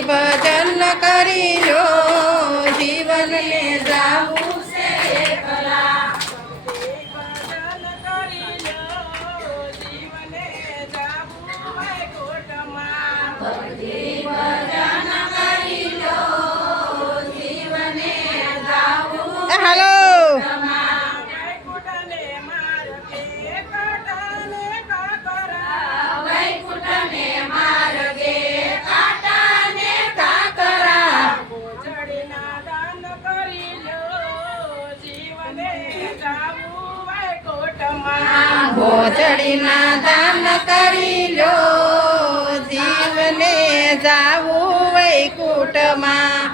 भजन करी। ભોજડીના દાન કરી લો. જીવને જાવું વૈકુટમાં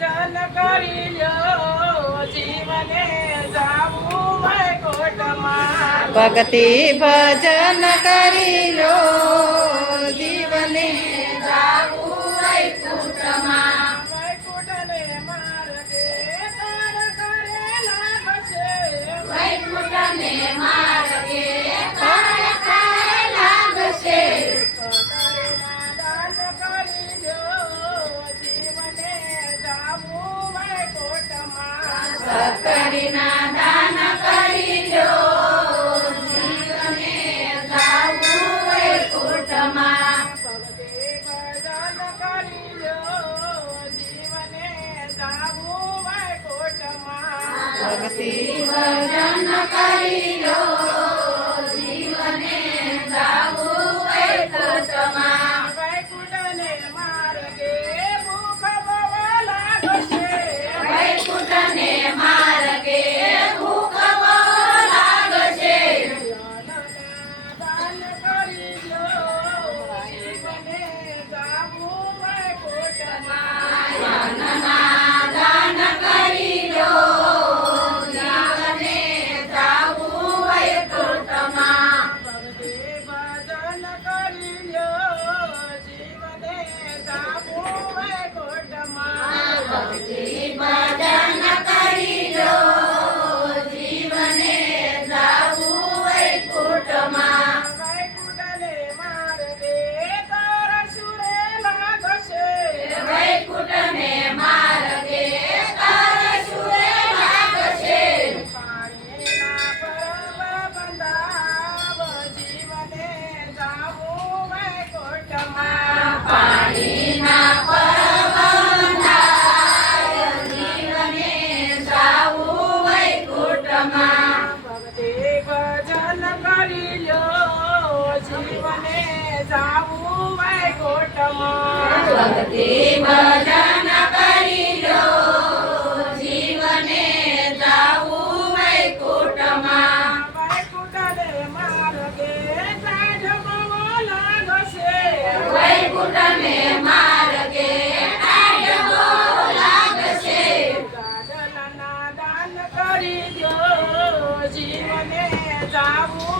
ભજન કરી લો. જીવને ભક્તિ ભજન કરી લો. જીવને જાવું વૈકુટમાં વૈકુટને માર્ગે વિભજન કરી લો. स्वामीवने जाऊ वै गोटमा भक्ती भजन करिलो जीवने जाऊ वैकुटमा वैकुटले मार्गे साधमवा लागसे वैकुटने मार्गे करी जीवने जाऊ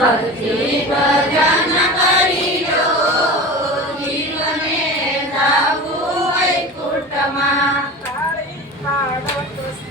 भक्ती भजन